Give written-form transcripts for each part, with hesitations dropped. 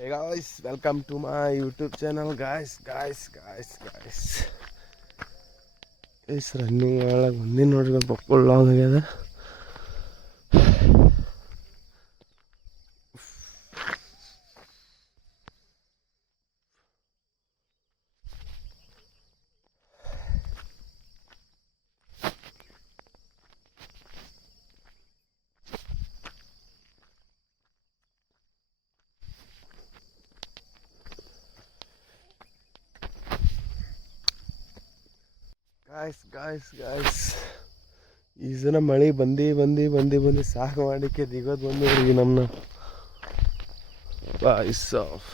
Hey guys, welcome to my YouTube channel, guys. It's running like one notification pop long together. Guys. ಈ ಸಲ ಮಳೆ ಬಂದು ಸಾಕು ಮಾಡಿಕ್ಕೆ ದಿಗೋದು ಬಂದ್ರಿ ನಮ್ಮನ್ನ ಬಾಯ್ಸ್ ಆಫ್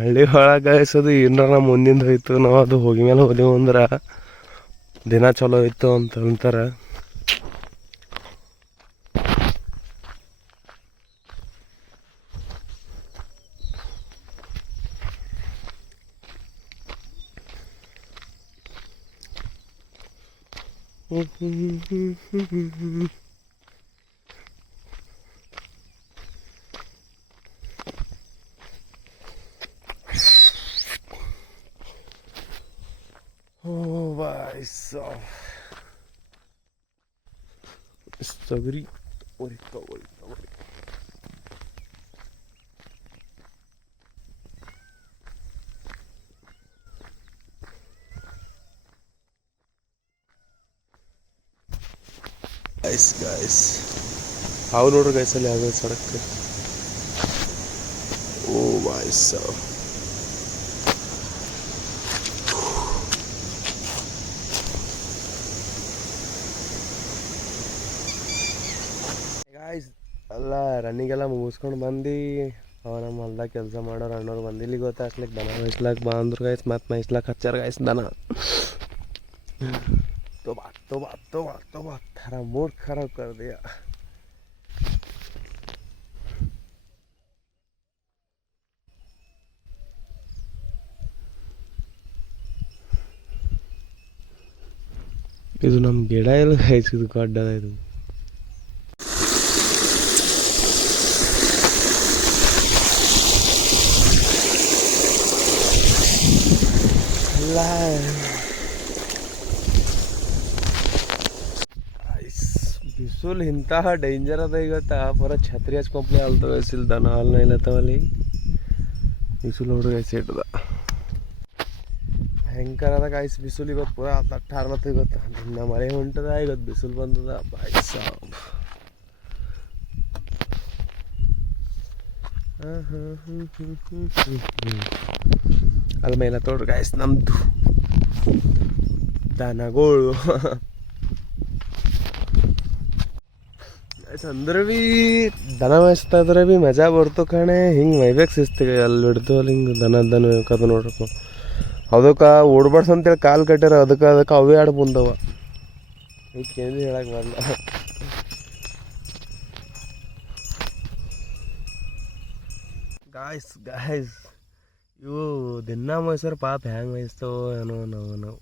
ಹಳ್ಳಿ ಒಳಗೆ ಗಾಯಿಸೋದು ಏನಾರ ಮುಂದಿಂದ ಹೋಯ್ತು ನಾವು ಅದು ಹೋಗಿ ಮೇಲೆ ಹೋದೆವು ಅಂದ್ರೆ ದಿನ ಚಲೋ ಇತ್ತು ಅಂತ ಅಂತಾರೆ. ಸಗರಿ ಹೊರಿತಾ ಗಾಯ್ಸ್ ಹಾವು ನೋಡ್ರಿ ಗಾಯ್ಸ್ ಅಲ್ಲಿ ಯಾವ ಸಡಕ್ಕೆ. ಓ ವಾಯ್ಸ್ ಗಾಯ್ಸ್ ಎಲ್ಲ ರನ್ನಿಂಗೆಲ್ಲ ಮುಗಿಸ್ಕೊಂಡು ಬಂದು ನಮ್ಮ ಹೊಲ್ದಾಗ ಕೆಲಸ ಮಾಡೋರು ಅಣ್ಣವ್ರು ಬಂದು ಇಲ್ಲಿ ಗೊತ್ತಾಗ್ಲಿಕ್ಕೆ ದನ ಮೇಯ್ಸ್ಲಾಕ್ ಬಾ ಅಂದ್ರು ಗಾಯ್ಸ್. ಮತ್ತು ಮೇಯ್ಸ್ಲಾಕ್ ಹಚ್ಚಾರ ಗಾಯ್ಸ್ ದನ. तोबा थारा मूड खराब कर दिया. ಇದು ನಮ್ಮ ಗಿಡ ಎಲ್ಲ ಕಾಯಿಸಿದ್ದು ಗಡ್ಡದ ಇದು. ಅಲ್ಲ ಬಿಸಿಲು ಇಂತಹ ಡೇಂಜರ್ ಅದ ಇವತ್ತು. ಪೂರ ಛತ್ರಿ ಹಚ್ಕೊಂಪ್ಲೆ ಅಲ್ತವ ಇಲ್ಲಿ ದನ ಹಾಲ್ನ ಇಲ್ಲತ್ತವಲ್ಲಿ ಬಿಸಿಲು ನೋಡ್ರಿ ಗಾಯ್ಸ್ ಇಟ್ಟದ ಭಯಂಕರ ಅದ ಗಾಯ್ಸ್ ಬಿಸಿಲು ಇವತ್ತು. ಪೂರ ತಟ್ಟಾರ್ಲತ್ತ ಇವತ್ತು. ನಿನ್ನ ಮಳೆ ಹೊಂಟದ, ಇವತ್ತು ಬಿಸಿಲು ಬಂದದ ಬಾಯ್ ಸಾಬ್. ಅಲ್ಲಿ ಮೇಲೆ ತೋಡ್ರಿ ಗಾಯ್ಸ್ ನಮ್ದು ದನಗಳು. ಅಂದ್ರೆ ಭೀ ದನ ಮೇಯಿಸ್ತಾ ಇದ್ರೆ ಭೀ ಮಜಾ ಬರ್ತು ಕಣೆ. ಹಿಂಗೆ ಮೈಬೇಕು ಸಿಸ್ತಿಗೆ ಅಲ್ಲಿ ಹಿಡ್ದು ಅಲ್ಲಿ ಹಿಂಗೆ ದನ ಮೇಯ್ಕದು ನೋಡ್ರಪ್ಪ. ಅದಕ್ಕೆ ಓಡ್ಬಾರ್ದು ಅಂತೇಳಿ ಕಾಲು ಕಟ್ಟ್ಯಾರ. ಅದಕ್ಕೆ ಅವೇ ಆಡ್ ಬಂದವ. ಈಗ ಕೇಳಿ ಹೇಳಕ್ಕೆ ಬರಲ್ಲ. ಗಾಯ್ಸ್ ಇವು ದಿನ ಮೇಯ್ಸೋರು ಪಾಪ ಹೆಂಗೆ ಮೇಯಿಸ್ತಾವೋ ಏನೋ ನಾವು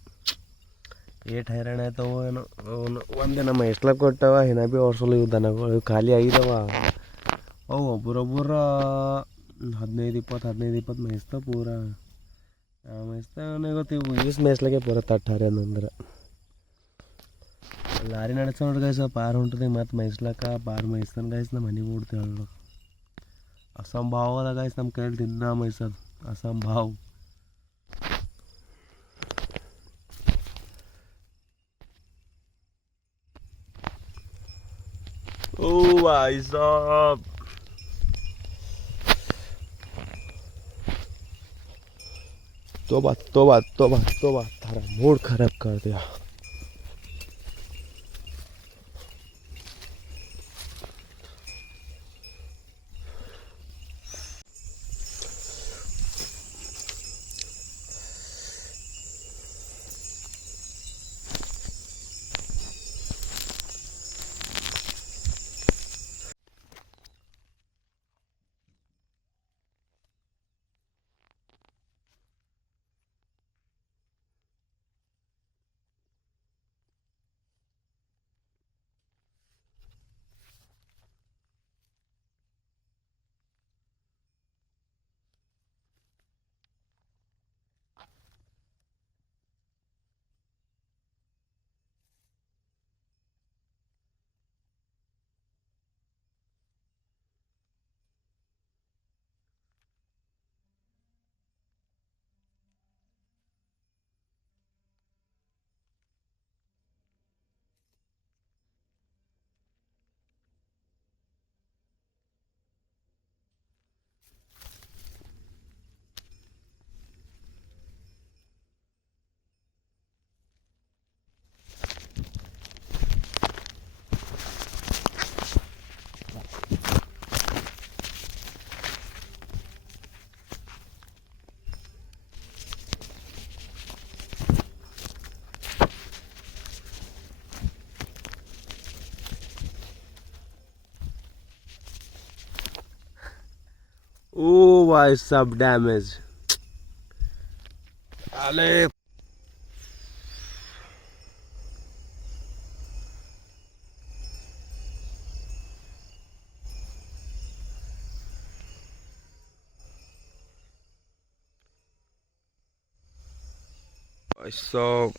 ಏಟ್ ಹೈರಾಣ ಆಯ್ತವೋ ಏನೋ. ಅವನು ಒಂದಿನ ಮೇಯ್ಸ್ಲಕ್ಕೆ ಕೊಟ್ಟವ ಹಿನ ಭೀ ವರ್ಷಲು ಇವು ದನಗಳು ಖಾಲಿ ಆಗಿದವ. ಅವು ಒಬ್ಬರೊಬ್ಬರ 15-20 ಮೇಯಿಸ್ತಾವ ಪೂರ. ಮೇಯಿಸ್ತಾವನೇ ಗೊತ್ತು. ಇವು ಈಸ್ ಮೇಯ್ಸ್ಲಿಕ್ಕೆ ಪೂರ ತಟ್ಟಾರೆ ಅಂದ್ರೆ ಲಾರಿ ನಡೆಸ ನೋಡ್ರಿ ಗಾಯ್ಸ್. ಪಾರ್ ಹೊಂಟದೆ ಮತ್ತು ಮೇಯ್ಸ್ಲಕ್ಕ ಪಾರ್ ಮೇಯ್ಸ್ತಾನೆ ಗಾಯ್ಸ್. ನಮ್ಮ ಮನೆಗೆ ಓಡ್ತೇವೆ ಹೇಳೋದು ಅಸಂಭಾವ ಅದ ಗಾಯ್ಸ್. ನಮ್ಮ ಕೈಯಲ್ಲಿ ದಿನ ಮೇಯ್ಸೋದು ಅಸಂಭಾವ್. ओ भाई साहब तोबा थारा मूड खराब कर दिया. ओ भाई सब डैमेज अले भाई सब